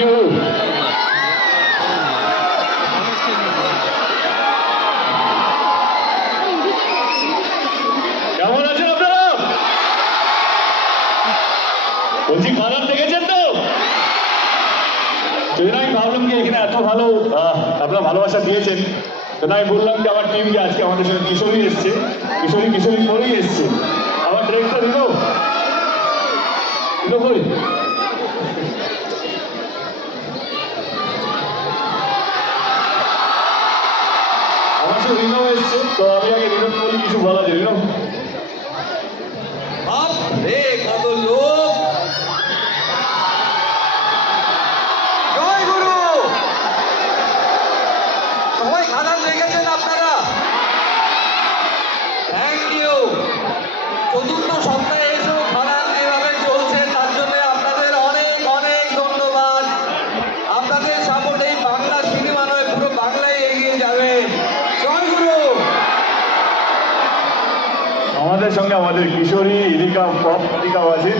ইউ। কেমন আছেন আপনারা? বলছি খারাপ দেখেছেন তো? সেদিন আমি ভাবলাম যে এখানে এত ভালো আপনারা ভালোবাসা দিয়েছেন, সেটা আমি বললাম যে আমার টিম যে আজকে আমাদের সঙ্গে কিশোরী এসছে, কিশোরী করেই এসছে, আমার ড্রেসটা দিল কই? আমার সাথে রিনো এসছে, তো আমি আগে রিনো বলি কিছু বলা যায়। রিনো, রে কত লোক! জয় গুরু! সবাই খাদান দেখেছেন আপনারা? Thank you. চতুর্থ সপ্তাহে এসেও খাদান যেভাবে চলছে তার জন্য আপনাদের অনেক অনেক ধন্যবাদ। আপনাদের সাপোর্ট এই বাংলা সিনেমা নয়, পুরো বাংলায় এগিয়ে যাবে। জয় গুরু! আমাদের সঙ্গে আমাদের কিশোরী ইরিকা পপ ইরিকাও আছে।